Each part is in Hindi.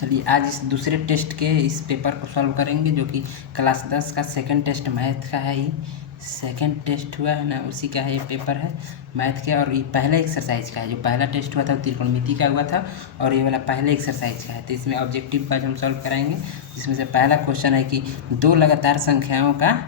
चलिए आज इस दूसरे टेस्ट के इस पेपर को सॉल्व करेंगे, जो कि क्लास 10 का सेकंड टेस्ट मैथ का है। ही सेकंड टेस्ट हुआ है ना, उसी का है ये पेपर है मैथ के। और ये पहला एक्सरसाइज का है। जो पहला टेस्ट हुआ था वो त्रिकोणमिति का हुआ था और ये वाला पहले एक्सरसाइज का है। तो इसमें ऑब्जेक्टिव का हम सॉल्व कराएंगे, जिसमें से पहला क्वेश्चन है कि दो लगातार संख्याओं का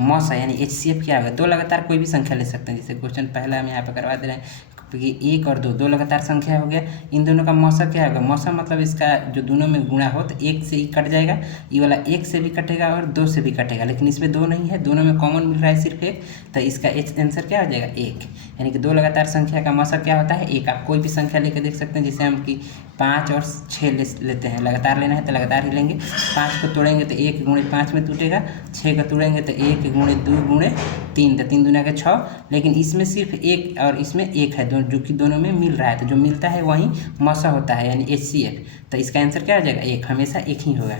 मौसा यानी HCF क्या होगा। दो लगातार कोई भी संख्या ले सकते हैं। जैसे क्वेश्चन पहला हम यहाँ पे करवा दे रहे हैं कि 1 और 2 दो लगातार संख्या हो गया। इन दोनों का मौसा क्या होगा। मौसा मतलब इसका जो दोनों में गुणा हो तो 1 से ही कट जाएगा। ये वाला 1 से भी कटेगा और 2 से भी कटेगा, लेकिन इसमें 2 नहीं है, दोनों में कॉमन मिल रहा है सिर्फ 1। तो इसका आंसर क्या हो जाएगा 1। यानी कि दो लगातार संख्या का मौसा क्या होता है 1। आप कोई भी संख्या लेकर देख सकते हैं। जैसे हम कि 5 और 6 लेते हैं, लगातार लेना है तो लगातार ही लेंगे। 5 को तोड़ेंगे तो 1 गुणे 5 में टूटेगा। 6 को तोड़ेंगे तो 1 गुणे 2 गुणे 3, तो 3 दूना के 6। लेकिन इसमें सिर्फ 1 और इसमें 1 है, जो कि दोनों में मिल रहा है। तो जो मिलता है वही मौसा होता है यानी HCF। तो इसका आंसर क्या हो जाएगा 1, हमेशा 1 ही होगा।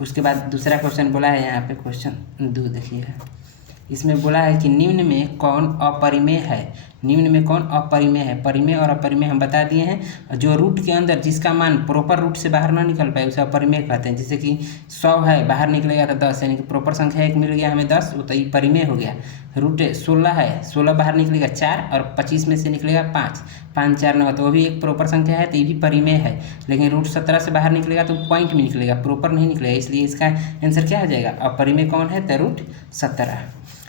उसके बाद दूसरा क्वेश्चन बोला है यहाँ पे, क्वेश्चन 2 देखिएगा। इसमें बोला है कि निम्न में कौन अपरिमेय है। निम्न में कौन अपरिमेय है। परिमेय और अपरिमेय हम बता दिए हैं। जो रूट के अंदर जिसका मान प्रॉपर रूट से बाहर ना निकल पाए उसे अपरिमेय कहते हैं। जैसे कि 100 है, बाहर निकलेगा तो 10, यानी कि प्रॉपर संख्या एक मिल गया हमें 10, वो तो ये परिमेय हो गया। रूट 16 है, 16 बाहर निकलेगा 4 और 25 में से निकलेगा 5, 5 4 9, तो वो भी एक प्रॉपर संख्या है, तो ये भी परिमेय है। लेकिन रूट 17 से बाहर निकलेगा तो पॉइंट में निकलेगा, प्रॉपर नहीं निकलेगा, इसलिए इसका आंसर क्या हो जाएगा अपरिमेय कौन है तो रूट 17।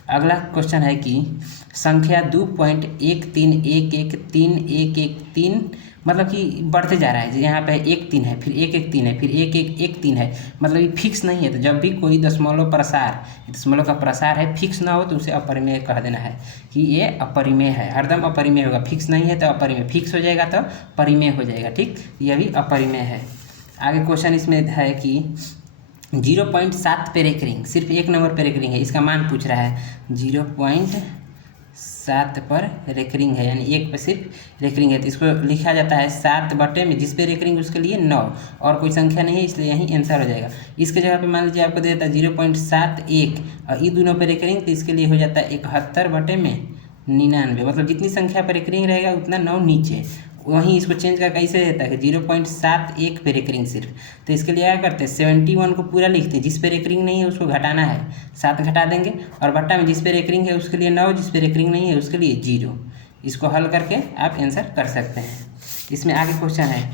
अगला क्वेश्चन है कि संख्या 2.1311311 मतलब कि बढ़ते जा रहा है। यहाँ पे 1 3 है, फिर 1 1 3 है, फिर 1 1 1 3 है, मतलब ये फिक्स नहीं है। तो जब भी कोई दशमलव का प्रसार है फिक्स ना हो तो उसे अपरिमेय कह देना है कि ये अपरिमेय है। हरदम अपरिमेय होगा, फिक्स नहीं है तो अपरिमेय, फिक्स हो जाएगा तो परिमेय हो जाएगा। ठीक, यह भी अपरिमेय है। आगे क्वेश्चन इसमें है कि 0.7 पे रेकरिंग, सिर्फ 1 नंबर पे रेकरिंग है, इसका मान पूछ रहा है। 0.7 पर रेकरिंग है यानी 1 पे सिर्फ रेकरिंग है, तो इसको लिखा जाता है 7 बटे में जिस पे रेकरिंग उसके लिए 9, और कोई संख्या नहीं है, इसलिए यही आंसर हो जाएगा। इसके जगह पे मान लीजिए आपको दे देता है 0.71 और ये दोनों पे रेकरिंग, तो इसके लिए हो जाता है 71 बटे में 99, मतलब जितनी संख्या पर रेकरिंग रहेगा उतना 9 नीचे। वहीं इसको चेंज कर कैसे देता है 0.71 पे रेकरिंग सिर्फ, तो इसके लिए क्या करते हैं 71 को पूरा लिखते हैं, जिस पे रेकरिंग नहीं है उसको घटाना है, 7 घटा देंगे, और बट्टा में जिस पे रेकरिंग है उसके लिए 9, जिस पे रेकरिंग नहीं है उसके लिए 0। इसको हल करके आप आंसर कर सकते हैं। इसमें आगे क्वेश्चन है,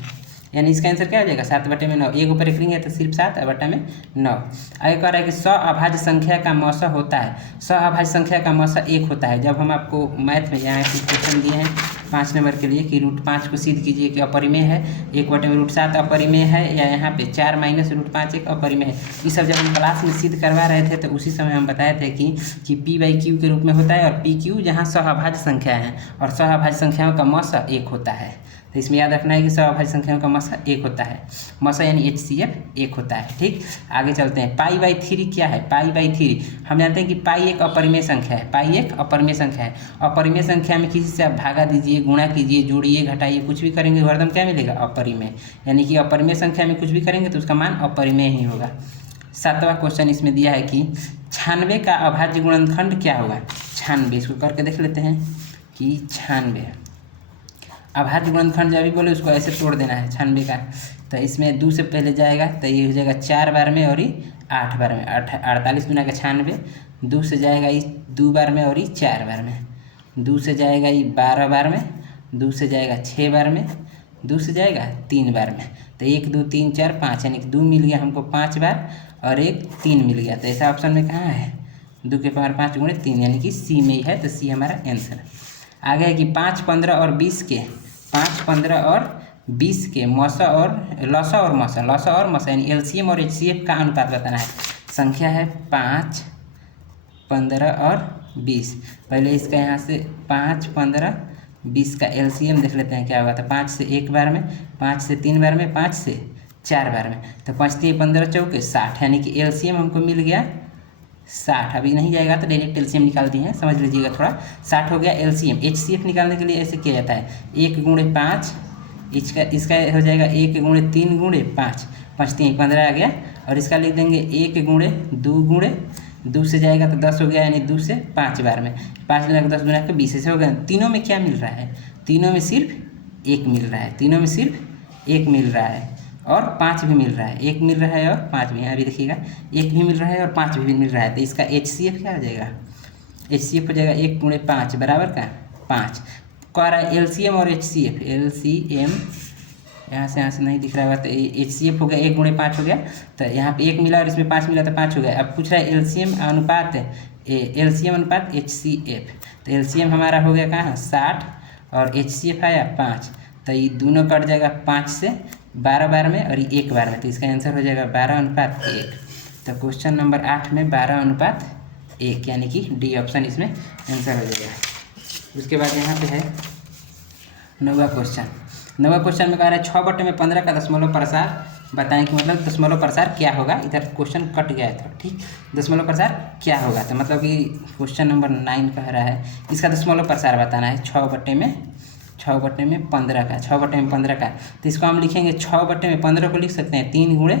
यानी इसका आंसर क्या हो जाएगा 7 बटे में 9, 1 ऊपर रेकरिंग है तो सिर्फ 7 और बटा में 9। आगे कह रहा है कि सअभाज्य संख्या का मौसा होता है। सअभाज्य संख्या का मौसा 1 होता है। जब हम आपको मैथ में यहाँ कुछ क्वेश्चन दिए हैं 5 नंबर के लिए कि √5 को सिद्ध कीजिए कि अपरिमेय है, 1 बटे में √7 अपरिमेय है, या यहाँ पे 4 माइनस √5 एक अपरिमेय है। ये सब जब हम क्लास में सिद्ध करवा रहे थे तो उसी समय हम बताए थे कि P/Q के रूप में होता है, और PQ जहाँ सअभाज्य संख्या है, और सअभाज्य संख्याओं का मौसा 1 होता है। तो इसमें याद रखना है कि सअभाज्य संख्याओं का मौसा 1 होता है। मौसा यानी HCF 1 होता है। ठीक, आगे चलते हैं। π/3 क्या है। π/3 हम जानते हैं कि पाई एक अपरिमेय संख्या है। पाई एक अपरिमेय संख्या है। अपरिमेय संख्या में किसी से आप भागा दीजिए, गुणा कीजिए, जोड़िए, घटाइए, कुछ भी करेंगे हरदम क्या मिलेगा अपरिमेय। यानी कि अपरिमेय संख्या में कुछ भी करेंगे तो उसका मान अपरिमेय ही होगा। 7वां क्वेश्चन इसमें दिया है कि 96 का अभाज्य गुणनखंड क्या होगा। 96 इसको करके देख लेते हैं कि 96 अभाज्य गुणनखंड जब भी बोले उसको ऐसे तोड़ देना है 96 का। तो इसमें 2 से पहले जाएगा तो ये हो जाएगा 4 बार में और 8 बार में, 48 गुना का 96। 2 से जाएगा ये 2 बार में और 4 बार में। 2 से जाएगा ये 12 बार में। 2 से जाएगा 6 बार में। 2 से जाएगा 3 बार में। तो 1 2 3 4 5 यानी कि 2 मिल गया हमको 5 बार और 1 3 मिल गया। तो ऐसा ऑप्शन में कहाँ है 2 के पावर 5 गुणे 3, यानी कि सी में ही है, तो सी हमारा आंसर। आगे है कि 5 15 और 20 के 5 15 और 20 के मौसा और लौसा और मौसा, लौसा और मौसा यानी LCM और HCF का अनुपात बताना है। संख्या है 5 15 और 20। पहले इसका यहाँ से 5 15 20 का LCM देख लेते हैं क्या हुआ था। 5 से 1 बार में, 5 से 3 बार में, 5 से 4 बार में, तो 5 3 15 चौके 60, यानी कि LCM हमको मिल गया 60। अभी नहीं जाएगा तो डायरेक्ट LCM निकाल दिए हैं, समझ लीजिएगा थोड़ा। 60 हो गया LCM। HCF निकालने के लिए ऐसे किया जाता है 1 गुणे 5, इसका हो जाएगा 1 गुणे 3 गुणे 5, 5 3 15 आ गया, और इसका लिख देंगे 1 गुणे 2 गुणे 2 से जाएगा तो 10 हो गया, यानी 2 से 5 बार में, 5 गुना 10 गुना के 20 ऐसे हो गया। तीनों में क्या मिल रहा है, तीनों में सिर्फ 1 मिल रहा है, तीनों में सिर्फ 1 मिल रहा है। और 5 भी मिल रहा है, 1 मिल रहा है और 5 भी है। अभी देखिएगा 1 भी मिल रहा है और 5 भी मिल रहा है, तो इसका HCF क्या हो जाएगा, HCF हो जाएगा 1 × 5 बराबर का 5। कह रहा है LCM और HCF, LCM यहाँ से नहीं दिख रहा होगा, तो HCF हो गया 1 × 5 हो गया, तो यहाँ पे 1 मिला और इसमें 5 मिला तो 5 हो गया। अब पूछ रहा है LCM अनुपात HCF, तो LCM हमारा हो गया कहाँ 60 और HCF आया 5, तो ये दोनों कट जाएगा 5 से 12 में और ये 1 बार में, तो इसका आंसर हो जाएगा 12:1। तो क्वेश्चन नंबर 8 में 12:1 यानी कि डी ऑप्शन इसमें आंसर हो जाएगा। उसके बाद यहाँ पे है 9वां क्वेश्चन। 9वां क्वेश्चन में कह रहा है 6/15 का दशमलव प्रसार बताएं कि मतलब दशमलव प्रसार क्या होगा। इधर क्वेश्चन कट गया था, ठीक, दशमलव प्रसार क्या होगा, तो मतलब कि क्वेश्चन नंबर 9 कह रहा है इसका दशमलव प्रसार बताना है 6/15 का, 6/15 का। तो इसको हम लिखेंगे 6/15 को लिख सकते हैं 3 ×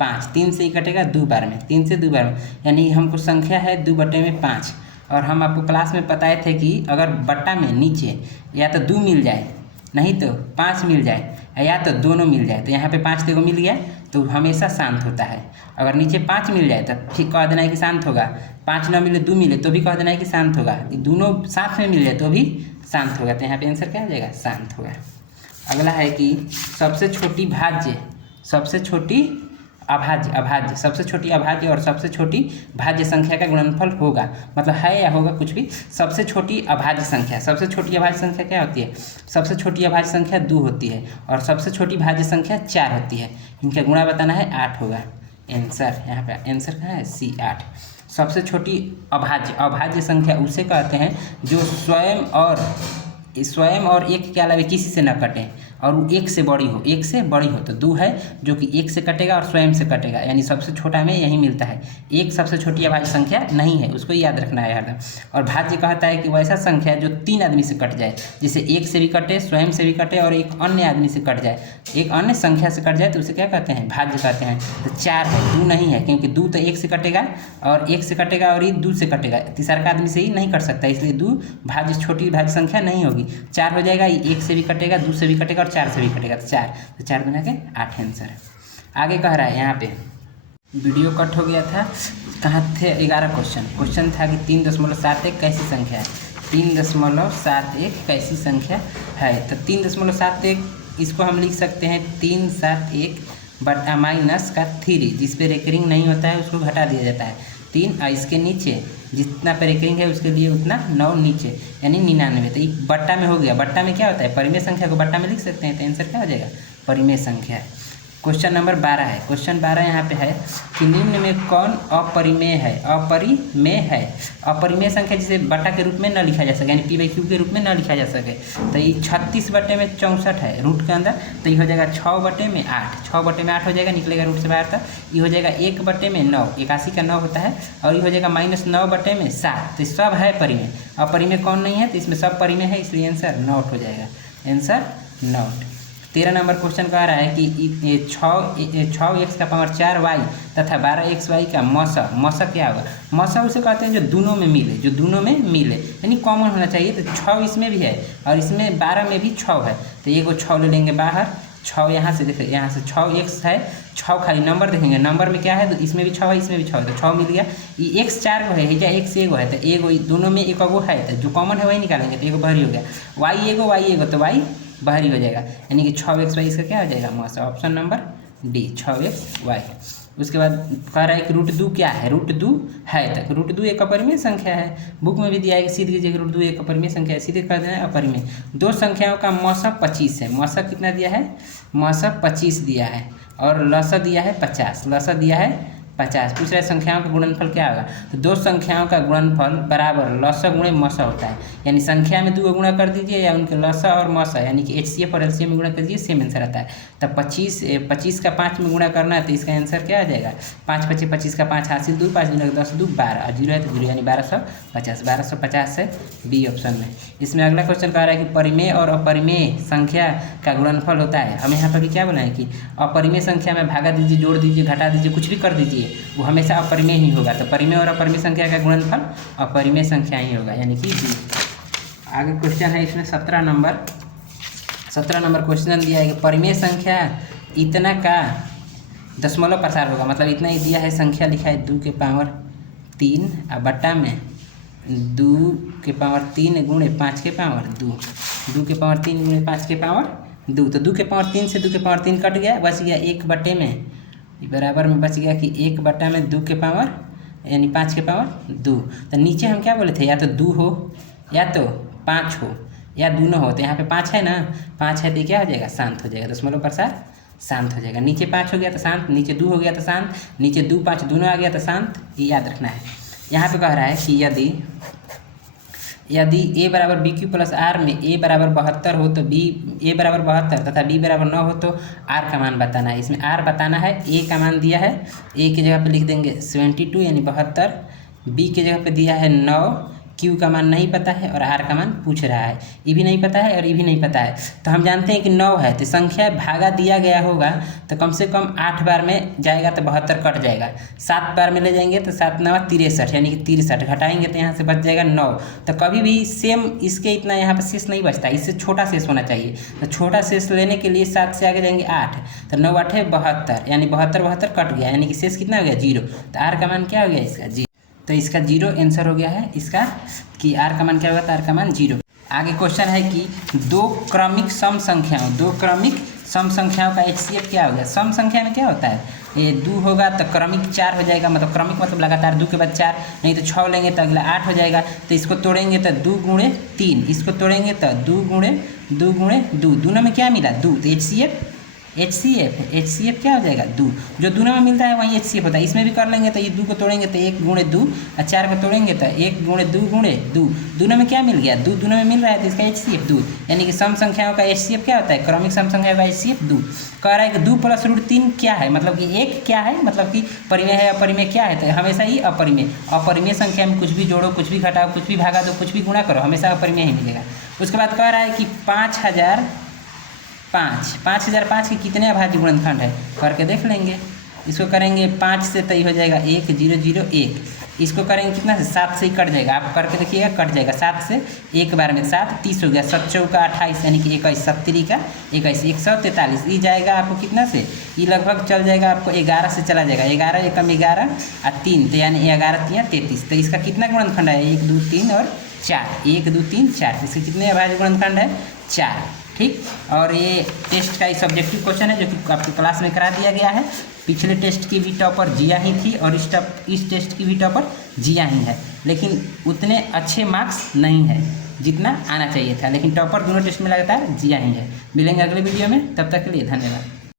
5, 3 से ही कटेगा 2 बार में, 3 से 2 बार में, यानी हमको संख्या है 2/5। और हम आपको क्लास में बताए थे कि अगर बट्टा में नीचे या तो 2 मिल जाए, नहीं तो 5 मिल जाए, या तो दोनों मिल जाए, तो यहाँ पे 5 देखो मिल गया तो हमेशा शांत होता है। अगर नीचे 5 मिल जाए तो ठीक कह देना है कि शांत होगा, 5 ना मिले 2 मिले तो भी कह देना है कि शांत होगा, दोनों साथ में मिल जाए तो भी शांत होगा, तो यहाँ पे आंसर क्या हो जाएगा, शांत होगा। अगला है कि सबसे छोटी भाज्य, सबसे छोटी अभाज्य, सबसे छोटी अभाज्य और सबसे छोटी भाज्य संख्या का गुणनफल होगा, मतलब है या होगा कुछ भी। सबसे छोटी अभाज्य संख्या, सबसे छोटी अभाज्य संख्या क्या होती है, सबसे छोटी अभाज्य संख्या 2 होती है और सबसे छोटी भाज्य संख्या 4 होती है, इनका गुणा बताना है 8 होगा। आंसर यहाँ पे आंसर कहाँ है, C 8। सबसे छोटी अभाज्य संख्या उसे कहते हैं जो स्वयं और एक के अलावा किसी से न कटे और वो 1 से बड़ी हो, 1 से बड़ी हो, तो 2 है जो कि 1 से कटेगा और स्वयं से कटेगा, यानी सबसे छोटा में यही मिलता है। एक सबसे छोटी अभाज्य संख्या नहीं है, उसको याद रखना है हरदम। और भाज्य कहता है कि वैसा संख्या जो 3 आदमी से कट जाए, जैसे 1 से भी कटे, स्वयं से भी कटे और एक अन्य आदमी से कट जाए, एक अन्य संख्या से कट जाए, तो उसे क्या कहते हैं, भाज्य कहते हैं। तो 4 है, 2 नहीं है, क्योंकि 2 तो 1 से कटेगा और 1 से कटेगा और ये 2 से कटेगा, तीसरा का आदमी से ही नहीं कट सकता, इसलिए 2 भाज्य छोटी भाज्य संख्या नहीं होगी। 4 हो जाएगा, 1 से भी कटेगा, 2 से भी कटेगा और 4 से भी कटेगा, तो 4, तो 4 बना के 8 आंसर है। आगे कह रहा है यहाँ पे वीडियो कट हो गया था, कहाँ थे, 11 क्वेश्चन था कि 3.71 कैसी संख्या है, 3.71 कैसी संख्या है। तो 3.71 इसको हम लिख सकते हैं 371 बटा -3, जिस पे रेकरिंग नहीं होता है उसको घटा दिया जाता है 3, और इसके नीचे जितना पे रेकरिंग है उसके लिए उतना 9 नीचे, यानी 99। तो एक बट्टा में हो गया, बट्टा में क्या होता है, परिमेय संख्या को बट्टा में लिख सकते हैं, तो आंसर क्या हो जाएगा, परिमेय संख्या। क्वेश्चन नंबर 12 है, क्वेश्चन 12 यहाँ पे है कि निम्न में कौन अपरिमेय है, अपरिमेय संख्या जिसे बट्टा के रूप में न लिखा जा सके, यानी P/Q के रूप में न लिखा जा सके। तो ये 36/64 है रूट के अंदर, तो ये हो जाएगा 6/8, 6/8 हो जाएगा, निकलेगा रूट से बाहर, तक ये हो जाएगा 1/9, 81 का 9 होता है, और ये हो जाएगा -9/7, तो सब है परिमेय। अपरिमेय कौन नहीं है, तो इसमें सब परिमेय है, इसलिए आंसर नॉट हो जाएगा, आंसर नॉट। 13 नंबर क्वेश्चन कह रहा है कि 6x का पावर 4y तथा 12xy का मौसा क्या होगा। मौसा उसे कहते हैं जो दोनों में मिले, यानी कॉमन होना चाहिए। तो 6 इसमें भी है और इसमें 12 में भी 6 है, तो ये को 6 ले लेंगे बाहर, 6 यहाँ से देखिए, यहाँ से 6x है, 6 खाली नंबर देखेंगे, नंबर में क्या है, तो इसमें भी 6 है, इसमें भी 6 है, तो 6 मिल गया। ये x 4 को है, क्या x एगो है, तो एगो दोनों में एक वो है, तो जो कॉमन है वही निकालेंगे, तो एगो बाहरी हो गया। y एगो तो y बाहरी हो जाएगा, यानी कि 6xy इसका क्या हो जाएगा, मौसा, ऑप्शन नंबर डी 6xy। उसके बाद कह रहा है कि √2 क्या है, √2 है, तक √2 एक अपरिमेय संख्या है, बुक में भी दिया है कि सीधे कीजिए √2 एक अपरिमेय संख्या है, सीधे कर देना है अपरिमेय। दो संख्याओं का मौसा 25 है, मौसा कितना दिया है, मौसा 25 दिया है, और लसा दिया है 50, लसा दिया है 50। पूछ रहा है संख्याओं का गुणनफल क्या होगा, तो दो संख्याओं का गुणनफल बराबर लसा गुणे मौसा होता है, यानी संख्या में 2 गुणा कर दीजिए या उनके लसा और मौसा, यानी कि HCF और LCM में गुणा कर दीजिए, सेम आंसर आता है। तब 25 का 5 में गुणा करना है, तो इसका आंसर क्या आ जाएगा, 5 × 25 का 5 हासिल 2, 5 × 10 2 12, और 0 है तो 0, यानी 1250 है बी ऑप्शन में। इसमें अगला क्वेश्चन कह रहा है कि परिमेय और अपरिमेय संख्या का गुणनफल होता है। हम यहाँ पर भी क्या बनाए कि अपरिमेय संख्या में भागा दीजिए, जोड़ दीजिए, घटा दीजिए, कुछ भी कर दीजिए, वो हमेशा अपरिमेय ही होगा। तो परिमेय और अपरिमेय संख्या का गुणनफल अपरिमेय संख्या ही होगा, यानी कि बी। आगे क्वेश्चन है इसमें 17 नंबर क्वेश्चन दिया है कि परिमेय संख्या इतना का दशमलव प्रसार होगा, मतलब इतना ही दिया है, संख्या लिखा है 2 के पावर 3 और बट्टा में 2 के पावर 3 गुणे 5 के पावर 2, 2 के पावर 3 गुणे 5 के पावर 2, तो 2 के पावर 3 से 2 के पावर 3 कट गया, बच गया 1 बटे में, बराबर में बच गया कि 1 बटा में 2 के पावर यानी 5 के पावर 2। तो नीचे हम क्या बोले थे, या तो 2 हो या तो 5 हो या दोनों हो, तो यहाँ पे 5 है ना, 5 है तो क्या हो जाएगा, शांत हो जाएगा, दशमलव प्रसार शांत हो जाएगा। नीचे 5 हो गया तो शांत, नीचे 2 हो गया तो शांत, नीचे 2 5 दोनों आ गया तो शांत, ये याद रखना है। यहाँ पे कह रहा है कि यदि a बराबर बी क्यू प्लस आर में a बराबर 72 हो तो a बराबर 72 तथा b बराबर 9 हो तो r का मान बताना है। इसमें r बताना है, a का मान दिया है, a की जगह पे लिख देंगे 72 यानी 72, b की जगह पे दिया है 9, q का मान नहीं पता है और r का मान पूछ रहा है, ये भी नहीं पता है और ये भी नहीं पता है। तो हम जानते हैं कि 9 है तो संख्या भागा दिया गया होगा तो कम से कम 8 बार में जाएगा तो 72 कट जाएगा, 7 बार में ले जाएंगे तो 7 9 63 यानी कि 63, घटाएंगे तो यहाँ से बच जाएगा 9। तो कभी भी सेम इसके इतना यहाँ पर शेष नहीं बचता, इससे छोटा शेष होना चाहिए। तो छोटा शेष लेने के लिए 7 से आगे जाएंगे 8, तो 9 8 72 यानी 72 कट गया, यानी कि शेष कितना हो गया 0। तो r का मान क्या हो गया इसका 0, तो इसका 0 आंसर हो गया है इसका, कि r का मान क्या होगा, तो r का मान 0। आगे क्वेश्चन है कि दो क्रमिक सम संख्याओं का HCF क्या हो गया। सम संख्या में क्या होता है, ये 2 होगा तो क्रमिक 4 हो जाएगा, मतलब क्रमिक मतलब लगातार 2 के बाद 4, नहीं तो 6 लेंगे तो अगला 8 हो जाएगा। तो इसको तोड़ेंगे तो 2 गुणे 3, इसको तोड़ेंगे तो 2 गुणे 2, दोनों में क्या मिला 2, तो HCF क्या हो जाएगा 2, जो दोनों में मिलता है वही HCF होता है। इसमें भी कर लेंगे तो ये 2 को तोड़ेंगे तो 1 गुणे 2 और 4 को तोड़ेंगे तो 1 गुणे 2 गुणे 2, दोनों में क्या मिल गया 2, दोनों में मिल रहा है तो इसका HCF 2, यानी कि सम संख्याओं का HCF क्या होता है, क्रमिक सम संख्याओं का HCF 2। कह रहा है कि 2 प्लस √3 क्या है, मतलब कि 1 क्या है, मतलब कि परिमेय है अपरिमेय क्या है, तो हमेशा ही अपरिमेय संख्या में कुछ भी जोड़ो, कुछ भी घटाओ, कुछ भी भागा दो, कुछ भी गुणा करो, हमेशा अपरिमेय ही मिलेगा। उसके बाद कह रहा है कि 5005 के कितने अभाज्य गुणनखंड है, करके देख लेंगे। इसको करेंगे 5 से तो ये हो जाएगा 1 0 0 1, इसको करेंगे कितना से 7 से ही कट जाएगा, आप करके देखिएगा कट जाएगा 7 से, एक बार में 7 30 हो गया, 7 चौका 28 यानी कि 21 70 का 21 143, ये जाएगा आपको कितना से, ये लगभग चल जाएगा आपको 11 से चला जाएगा, 11 एकम 11 और 3 तो यानी 11 3 33। तो इसका कितना गुणनखंड है 1 2 3 और 4, 1 2 3 4, इसके कितने अभाज्य गुणनखंड है 4, ठीक। और ये टेस्ट का सब्जेक्टिव क्वेश्चन है जो कि आपकी क्लास में करा दिया गया है। पिछले टेस्ट की भी टॉपर जिया ही थी और इस टेस्ट की भी टॉपर जिया ही है, लेकिन उतने अच्छे मार्क्स नहीं है जितना आना चाहिए था, लेकिन टॉपर दोनों टेस्ट में लगातार जिया ही है। मिलेंगे अगले वीडियो में, तब तक के लिए धन्यवाद।